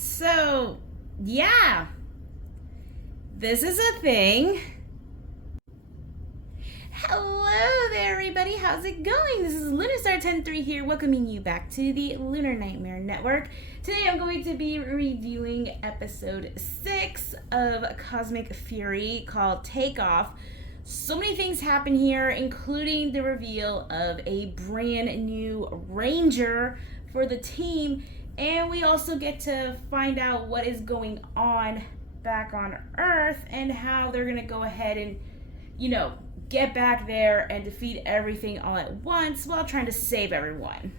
So, yeah, this is a thing. Hello there, everybody. How's it going? This is LunarStar103 here, welcoming you back to the Lunar Nightmare Network. Today I'm going to be reviewing episode 6 of Cosmic Fury called Takeoff. So many things happen here, including the reveal of a brand new ranger for the team. And we also get to find out what is going on back on Earth and how they're going to go ahead and, get back there and defeat everything all at once while trying to save everyone.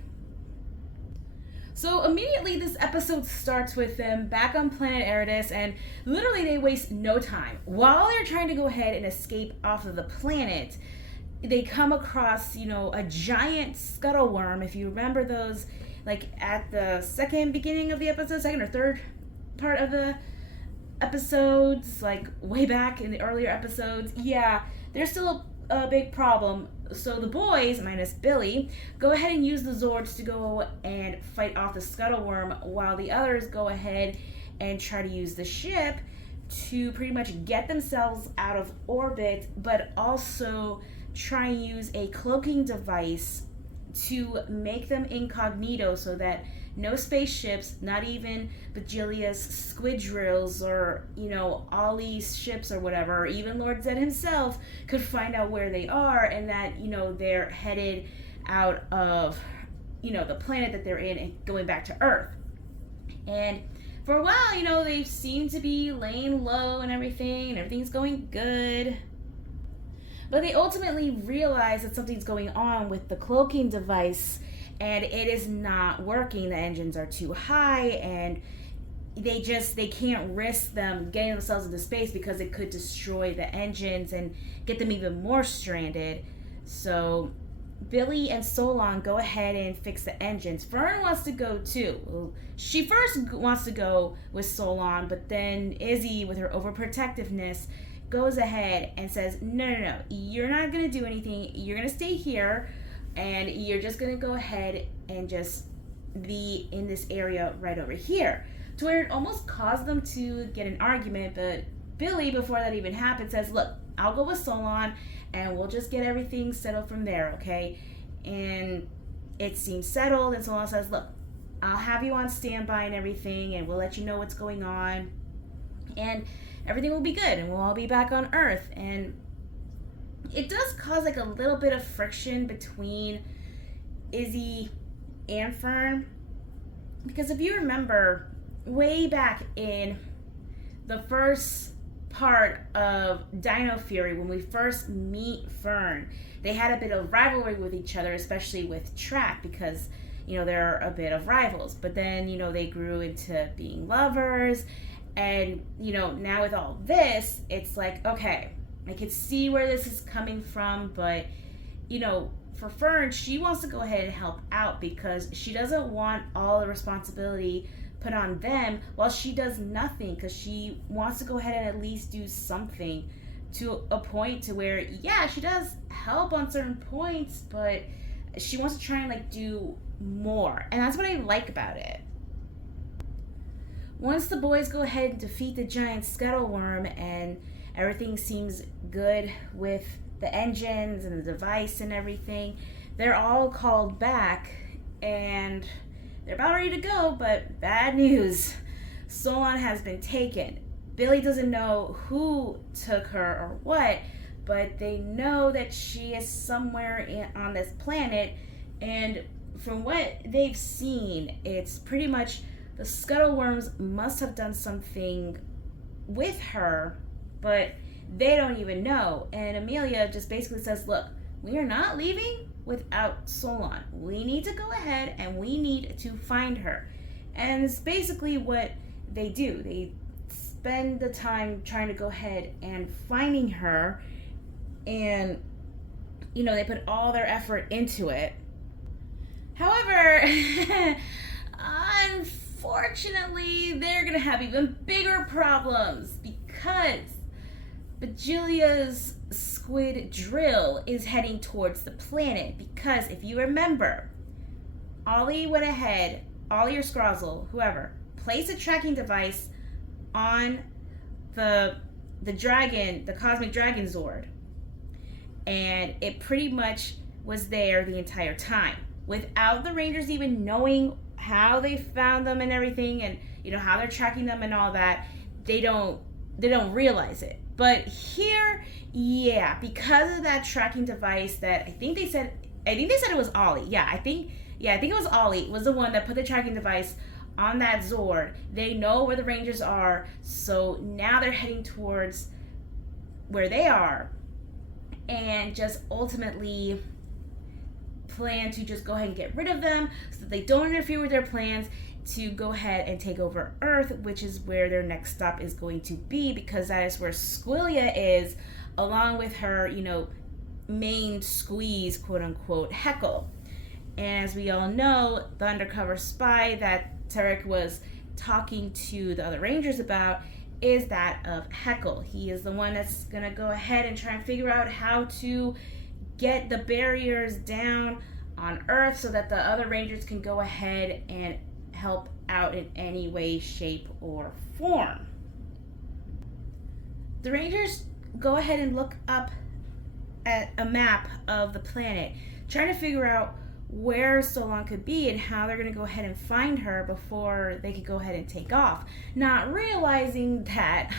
So immediately this episode starts with them back on planet Arodis, and literally they waste no time. While they're trying to go ahead and escape off of the planet, they come across, a giant scuttle worm. If you remember those, like at the second beginning of the episode, second or third part of the episodes, like way back in the earlier episodes, there's still a big problem. So the boys, minus Billy, go ahead and use the Zords to go and fight off the scuttle worm, while the others go ahead and try to use the ship to pretty much get themselves out of orbit, but also try and use a cloaking device to make them incognito so that no spaceships, not even Bajilia's squid drills or, Ollie's ships or whatever, or even Lord Zed himself could find out where they are, and that, they're headed out of, the planet that they're in and going back to Earth. And for a while, they seem to be laying low and everything's going good. But they ultimately realize that something's going on with the cloaking device, and it is not working. The engines are too high, and they can't risk them getting themselves into space because it could destroy the engines and get them even more stranded. So Billy and Solon go ahead and fix the engines. Fern wants to go too. Well, she first wants to go with Solon, but then Izzy, with her overprotectiveness, goes ahead and says, no, you're not going to do anything. You're going to stay here, and you're just going to go ahead and just be in this area right over here. To where it almost caused them to get an argument, but Billy, before that even happened, says, look, I'll go with Solon, and we'll just get everything settled from there, okay? And it seems settled, and Solon says, look, I'll have you on standby and everything, and we'll let you know what's going on, and everything will be good, and we'll all be back on Earth. And it does cause like a little bit of friction between Izzy and Fern, because if you remember way back in the first part of Dino Fury, when we first meet Fern, they had a bit of rivalry with each other, especially with Track, because they're a bit of rivals. But then they grew into being lovers, and now with all this, it's like, okay, I could see where this is coming from, but for Fern, she wants to go ahead and help out because she doesn't want all the responsibility put on them while she does nothing, because she wants to go ahead and at least do something, to a point to where, she does help on certain points, but she wants to try and do more. And that's what I like about it. Once the boys go ahead and defeat the giant scuttle worm and everything seems good with the engines and the device and everything, they're all called back and they're about ready to go, but bad news. Solon has been taken. Billy doesn't know who took her or what, but they know that she is somewhere on this planet, and from what they've seen, it's pretty much the Scuttleworms must have done something with her, but they don't even know. And Amelia just basically says, look, we are not leaving without Solon. We need to go ahead and we need to find her. And it's basically what they do. They spend the time trying to go ahead and finding her, and they put all their effort into it. However, unfortunately, they're going to have even bigger problems because Bajilia's squid drill is heading towards the planet. Because if you remember, Ollie went ahead, Ollie or Scrozzle, whoever, place a tracking device on the dragon, the cosmic dragon Zord. And it pretty much was there the entire time without the Rangers even knowing how they found them and everything, and how they're tracking them and all that. They don't realize it. But here, yeah, because of that tracking device that I think they said it was Ollie. I think it was Ollie was the one that put the tracking device on that Zord. They know where the Rangers are, so now they're heading towards where they are, and just ultimately plan to just go ahead and get rid of them so that they don't interfere with their plans to go ahead and take over Earth, which is where their next stop is going to be, because that is where Squillia is, along with her, main squeeze, quote unquote, Heckle. And as we all know, the undercover spy that Tarek was talking to the other Rangers about is that of Heckle. He is the one that's going to go ahead and try and figure out how to get the barriers down on Earth so that the other Rangers can go ahead and help out in any way, shape, or form. The Rangers go ahead and look up at a map of the planet, trying to figure out where Solon could be and how they're going to go ahead and find her before they could go ahead and take off, not realizing that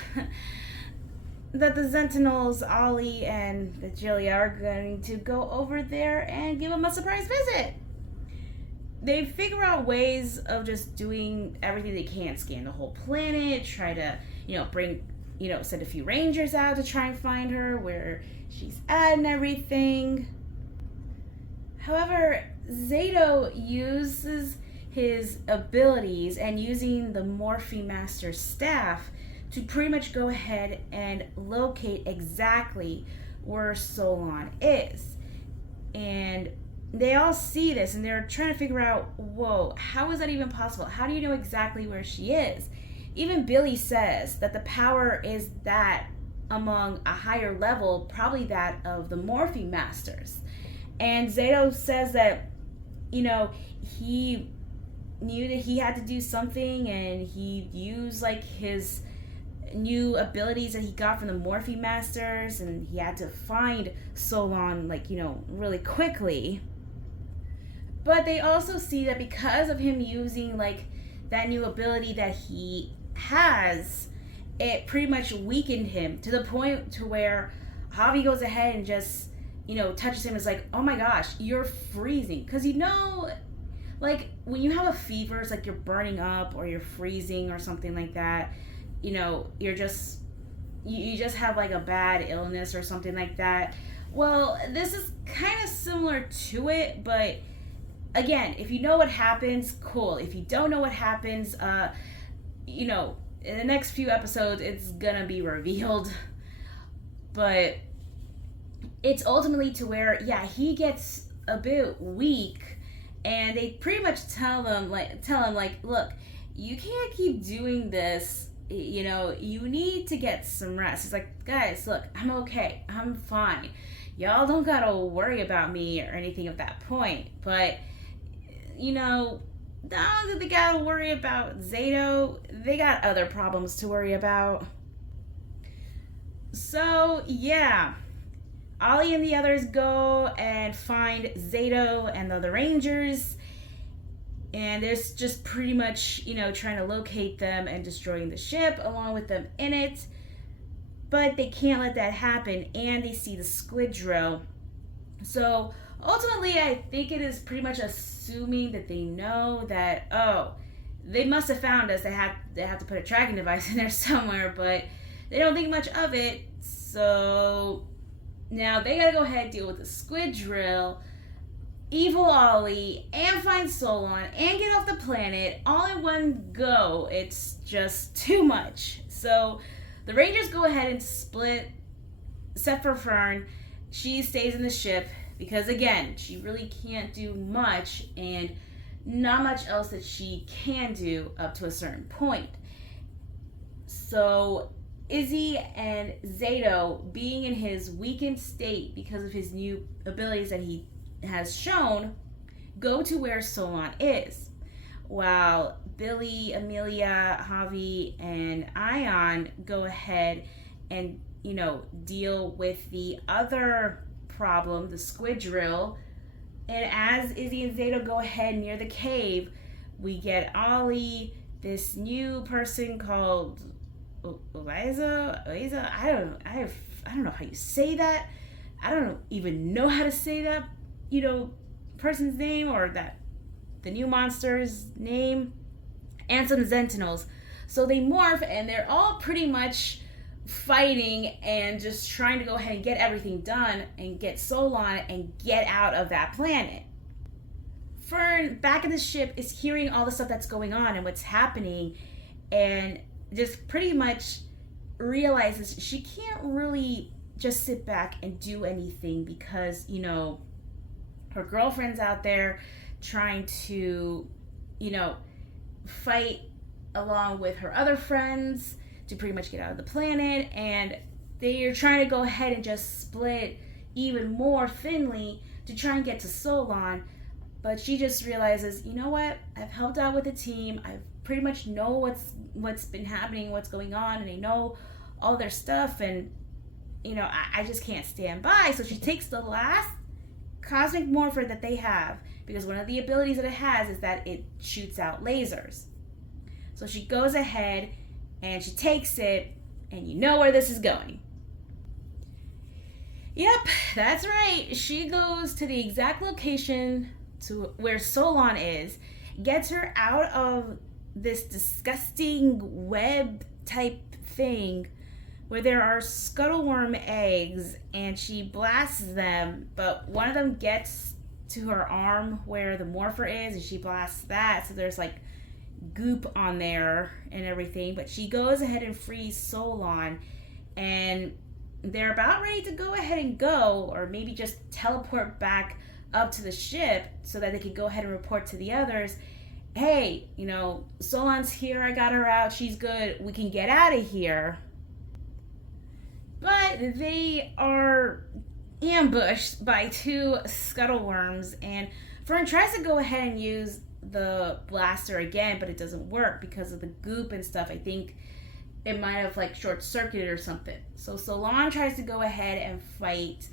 that the Sentinels, Ollie and the Jillia, are going to go over there and give them a surprise visit. They figure out ways of just doing everything they can, scan the whole planet, try to, bring, send a few Rangers out to try and find her, where she's at and everything. However, Zato uses his abilities and using the Morphe Master staff to pretty much go ahead and locate exactly where Solon is. And they all see this and they're trying to figure out, whoa, how is that even possible? How do you know exactly where she is? Even Billy says that the power is that among a higher level, probably that of the Morphe Masters. And Zato says that, he knew that he had to do something, and he used his new abilities that he got from the Morphe Masters, and he had to find Solon really quickly. But they also see that because of him using that new ability that he has, it pretty much weakened him to the point to where Javi goes ahead and just touches him. Is like, oh my gosh, you're freezing. Because when you have a fever, it's like you're burning up or you're freezing or something like that. You're just, you just have a bad illness or something like that. Well, this is kind of similar to it, but again, if you know what happens, cool. If you don't know what happens, in the next few episodes, it's gonna be revealed. But it's ultimately to where, he gets a bit weak, and they pretty much tell him, look, you can't keep doing this. You need to get some rest. He's like, guys, look, I'm okay. I'm fine. Y'all don't gotta worry about me or anything at that point. But, now that they gotta worry about Zato, they got other problems to worry about. So, Ollie and the others go and find Zato and the other Rangers, and they're just pretty much, trying to locate them and destroying the ship along with them in it. But they can't let that happen, and they see the squid drill. So ultimately, I think it is pretty much assuming that they know that, they must have found us. They have to put a tracking device in there somewhere, but they don't think much of it. So now they gotta go ahead and deal with the squid drill, evil Ollie, and find Solon, and get off the planet all in one go. It's just too much. So the Rangers go ahead and split, except for Fern. She stays in the ship because, again, she really can't do much, and not much else that she can do up to a certain point. So Izzy and Zato, being in his weakened state because of his new abilities that he has shown, go to where Solon is. While Billy, Amelia, Javi, and Ion go ahead and, deal with the other problem, the squid drill. And as Izzy and Zato go ahead near the cave, we get Ollie, this new person called Eliza. I don't know how you say that. I don't even know how to say that, person's name, or that the new monster's name, and some Sentinels. So they morph and they're all pretty much fighting and just trying to go ahead and get everything done and get Solon and get out of that planet. Fern, back in the ship, is hearing all the stuff that's going on and what's happening, and just pretty much realizes she can't really just sit back and do anything because, her girlfriend's out there trying to, fight along with her other friends to pretty much get out of the planet, and they're trying to go ahead and just split even more thinly to try and get to Solon. But she just realizes, you know what, I've helped out with the team, I pretty much know what's been happening, what's going on, and I know all their stuff, and I just can't stand by. So she takes the last cosmic morpher that they have, because one of the abilities that it has is that it shoots out lasers. So she goes ahead and she takes it, and you know where this is going. Yep, that's right. She goes to the exact location to where Solon is, gets her out of this disgusting web type thing where there are scuttleworm eggs, and she blasts them, but one of them gets to her arm where the morpher is, and she blasts that, so there's like goop on there and everything. But she goes ahead and frees Solon, and they're about ready to go ahead and go, or maybe just teleport back up to the ship so that they can go ahead and report to the others, hey, Solon's here, I got her out, she's good, we can get out of here. But they are ambushed by two scuttleworms, and Fern tries to go ahead and use the blaster again, but it doesn't work because of the goop and stuff. I think it might have short circuited or something. So Solon tries to go ahead and fight,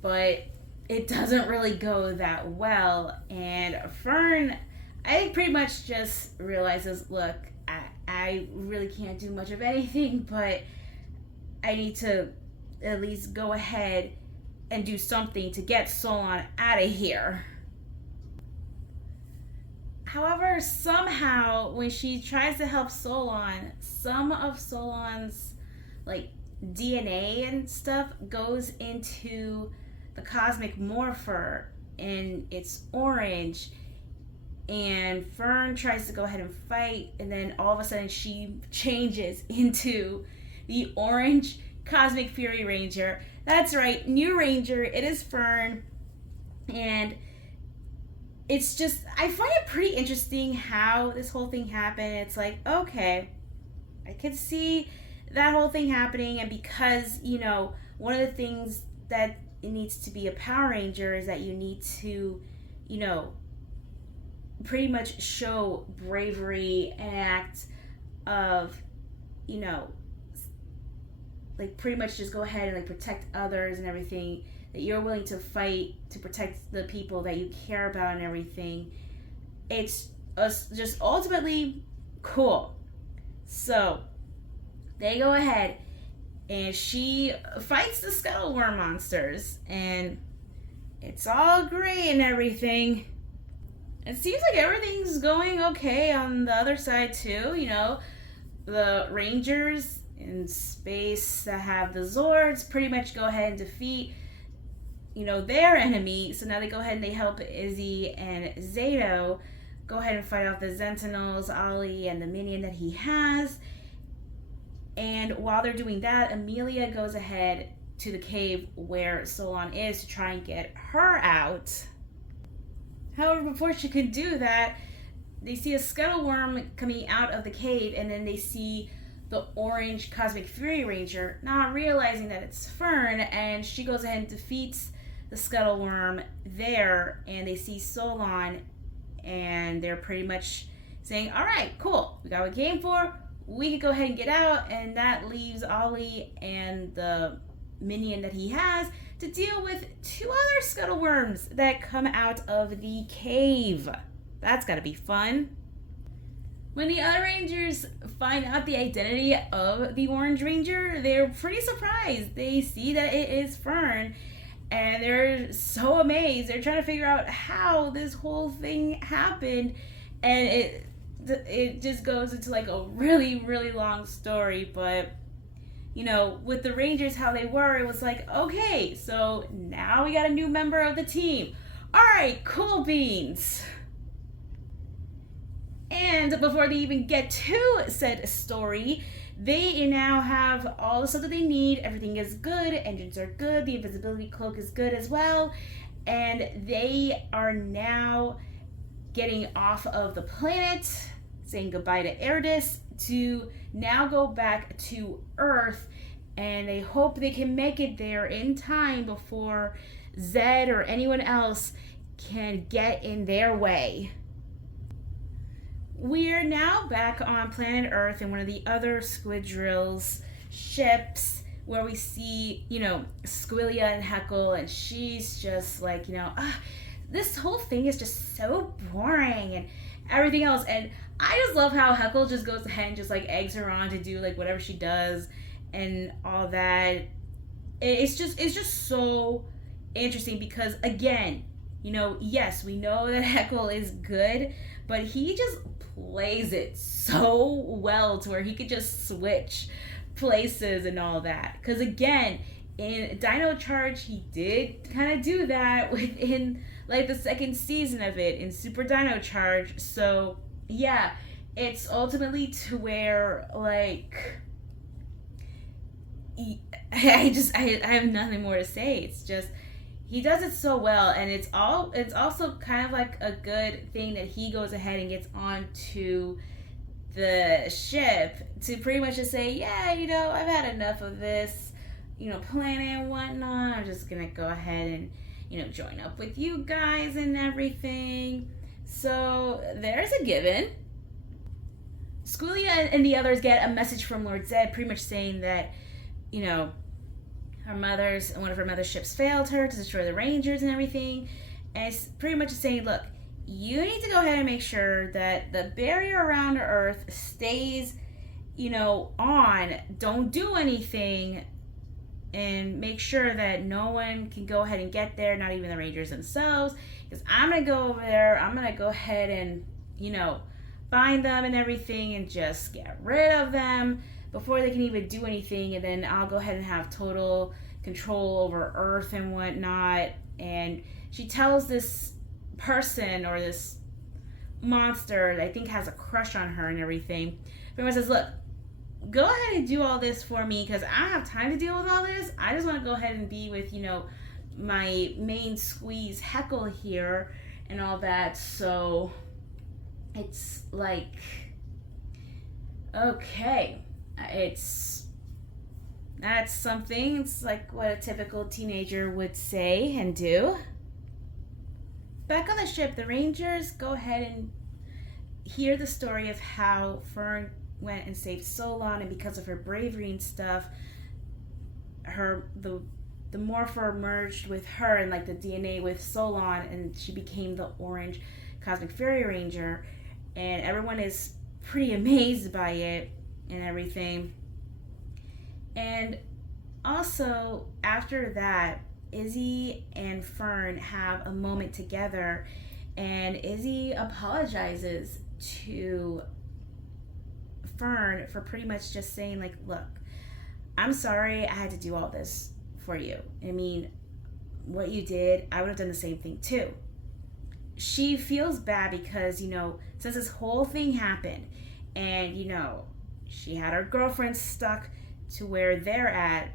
but it doesn't really go that well. And Fern, I think, pretty much just realizes, look, I really can't do much of anything, but I need to at least go ahead and do something to get Solon out of here. However, somehow, when she tries to help Solon, some of Solon's DNA and stuff goes into the cosmic morpher, and it's orange. And Fern tries to go ahead and fight, and then all of a sudden she changes into the orange Cosmic Fury Ranger. That's right, new Ranger. It is Fern. And it's just, I find it pretty interesting how this whole thing happened. It's okay, I could see that whole thing happening. And because, one of the things that it needs to be a Power Ranger is that you need to, pretty much show bravery and act of, pretty much just go ahead and protect others and everything, that you're willing to fight to protect the people that you care about and everything. It's just ultimately cool. So they go ahead and she fights the scuttleworm monsters, and it's all great and everything. It seems like everything's going okay on the other side too. The Rangers in space that have the Zords pretty much go ahead and defeat, their enemy. So now they go ahead and they help Izzy and Zato go ahead and fight off the Sentinels, Ollie, and the minion that he has. And while they're doing that, Amelia goes ahead to the cave where Solon is to try and get her out. However, before she could do that, they see a scuttleworm coming out of the cave, and then they see the orange Cosmic Fury Ranger, not realizing that it's Fern, and she goes ahead and defeats the scuttleworm there, and they see Solon, and they're pretty much saying, all right, cool, we got what we came for, we could go ahead and get out, and that leaves Ollie and the minion that he has to deal with two other scuttleworms that come out of the cave. That's gotta be fun. When the other Rangers find out the identity of the Orange Ranger, they're pretty surprised. They see that it is Fern, and they're so amazed. They're trying to figure out how this whole thing happened, and it just goes into like a really, really long story. But with the Rangers, how they were, it was like, okay, so now we got a new member of the team. All right, cool beans. And before they even get to said story, they now have all the stuff that they need. Everything is good. Engines are good. The invisibility cloak is good as well. And they are now getting off of the planet, saying goodbye to Arodis, to now go back to Earth. And they hope they can make it there in time before Zed or anyone else can get in their way. We're now back on planet Earth in one of the other Squidrill's ships, where we see, Squillia and Heckle, and she's just like, this whole thing is just so boring and everything else. And I just love how Heckle just goes ahead and just like eggs her on to do like whatever she does and all that. It's just so interesting because, again, yes, we know that Heckle is good, but he just plays it so well to where he could just switch places and all that. Because again, in Dino Charge, he did kind of do that within like the second season of it in Super Dino Charge. So yeah, it's ultimately to where like I have nothing more to say. It's just he does it so well, and it's also kind of like a good thing that he goes ahead and gets onto the ship to pretty much just say, yeah, I've had enough of this, planet and whatnot. I'm just gonna go ahead and, join up with you guys and everything. So there's a given. Squillia and the others get a message from Lord Zed pretty much saying that, one of her mother's ships failed her to destroy the Rangers and everything. And it's pretty much saying, look, you need to go ahead and make sure that the barrier around Earth stays, on. Don't do anything. And make sure that no one can go ahead and get there, not even the Rangers themselves. Because I'm going to go over there. I'm going to go ahead and, find them and everything and just get rid of them before they can even do anything, and then I'll go ahead and have total control over Earth and whatnot. And she tells this person or this monster that I think has a crush on her and everything, pretty much says, look, go ahead and do all this for me because I don't have time to deal with all this. I just want to go ahead and be with, my main squeeze Heckle here and all that. So it's like, okay. That's something. It's like what a typical teenager would say and do. Back on the ship, the Rangers go ahead and hear the story of how Fern went and saved Solon, and because of her bravery and stuff, the Morpher merged with her and like the DNA with Solon, and she became the Orange Cosmic Fairy Ranger, and everyone is pretty amazed by it and everything. And also after that, Izzy and Fern have a moment together, and Izzy apologizes to Fern for pretty much just saying like, look, I'm sorry I had to do all this for you. I mean, what you did, I would have done the same thing too. She feels bad because, since this whole thing happened and, she had her girlfriend stuck to where they're at,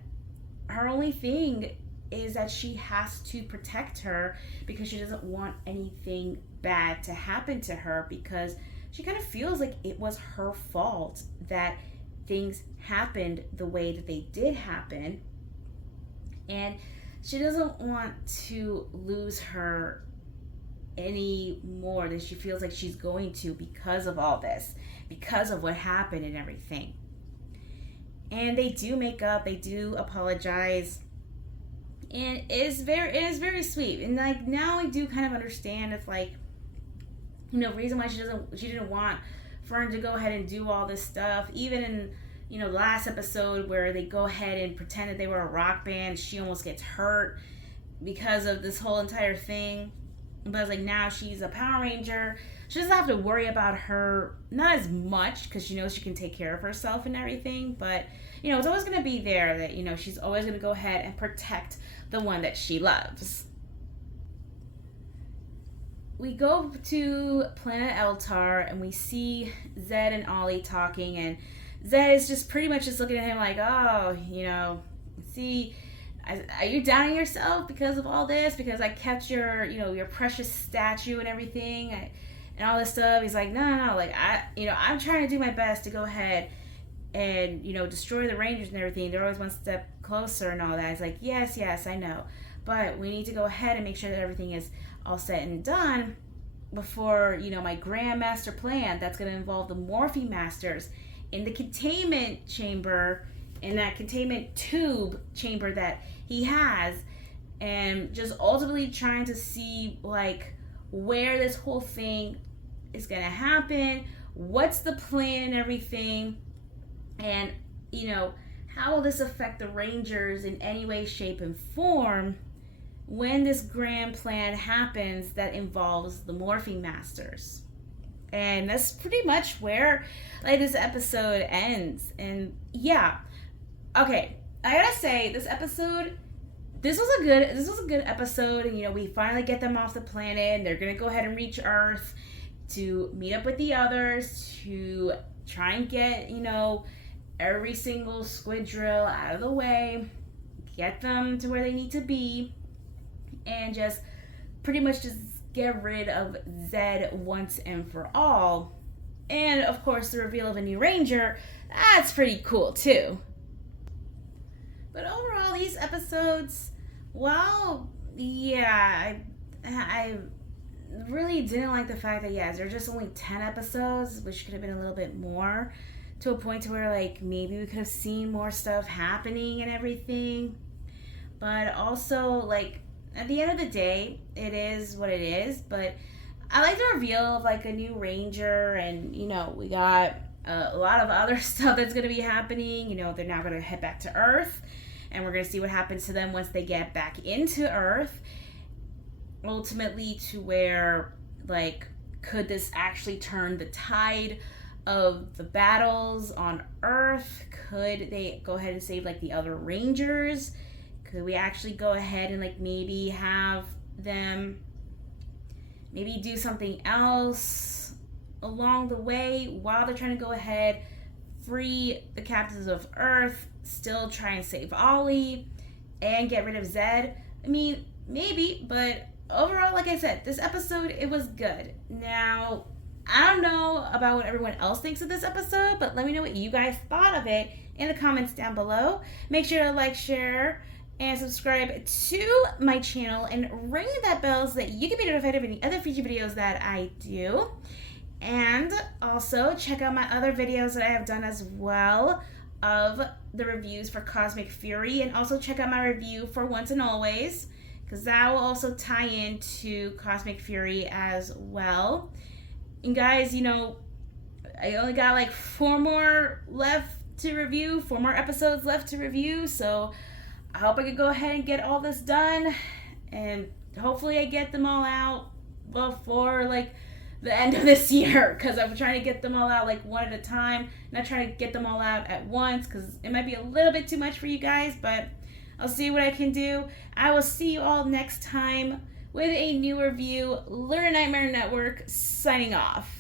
her only thing is that she has to protect her because she doesn't want anything bad to happen to her, because she kind of feels like it was her fault that things happened the way that they did happen. And she doesn't want to lose her any more than she feels like she's going to because of all this, because of what happened and everything. And they do make up, they do apologize, and it is very sweet. And like now I do kind of understand if like, you know, reason why she didn't want Fern to go ahead and do all this stuff. Even in, you know, the last episode where they go ahead and pretend that they were a rock band, she almost gets hurt because of this whole entire thing. But it's like now she's a Power Ranger. She doesn't have to worry about her, not as much, because she knows she can take care of herself and everything. But, you know, it's always going to be there that, you know, she's always going to go ahead and protect the one that she loves. We go to Planet Eltar and we see Zed and Ollie talking, and Zed is just pretty much just looking at him like, oh, you know, see, are you doubting yourself because of all this? Because I kept your, you know, your precious statue and everything and all this stuff. He's like, no, like I'm trying to do my best to go ahead and, you know, destroy the Rangers and everything. They're always one step closer and all that. He's like, yes, I know. But we need to go ahead and make sure that everything is all set and done before, you know, my grand master plan that's going to involve the Morphing Masters in the containment chamber, in that containment tube chamber that he has, and just ultimately trying to see like where this whole thing is going to happen, what's the plan and everything, and, you know, how will this affect the Rangers in any way, shape, and form when this grand plan happens that involves the Morphing Masters. And that's pretty much where like this episode ends. And yeah, okay, I gotta say this was a good episode. And, you know, we finally get them off the planet and they're gonna go ahead and reach Earth to meet up with the others to try and get, you know, every single squid drill out of the way, get them to where they need to be, and just pretty much just get rid of Zed once and for all. And of course the reveal of a new Ranger, that's pretty cool too. But overall, these episodes, well, yeah, I really didn't like the fact that, yeah, there's just only 10 episodes, which could have been a little bit more, to a point to where, like, maybe we could have seen more stuff happening and everything. But also, like, at the end of the day, it is what it is. But I like the reveal of, like, a new Ranger, and, you know, we got a lot of other stuff that's going to be happening. You know, they're now going to head back to Earth, and we're going to see what happens to them once they get back into Earth. Ultimately, to where, like, could this actually turn the tide of the battles on Earth? Could they go ahead and save, like, the other Rangers? Could we actually go ahead and, like, maybe have them maybe do something else along the way while they're trying to go ahead, free the captives of Earth, still try and save Ollie, and get rid of Zed? I mean, maybe, but overall, like I said, this episode, it was good. Now, I don't know about what everyone else thinks of this episode, but let me know what you guys thought of it in the comments down below. Make sure to like, share, and subscribe to my channel, and ring that bell so that you can be notified of any other future videos that I do. And also check out my other videos that I have done as well of the reviews for Cosmic Fury, and also check out my review for Once and Always, because that will also tie into Cosmic Fury as well. And guys, you know, I only got like 4 more left to review, 4 more episodes left to review, so I hope I can go ahead and get all this done, and hopefully I get them all out before like the end of this year, because I'm trying to get them all out like one at a time, not trying to get them all out at once, because it might be a little bit too much for you guys, but I'll see what I can do. I will see you all next time with a new review. Little Nightmare Network signing off.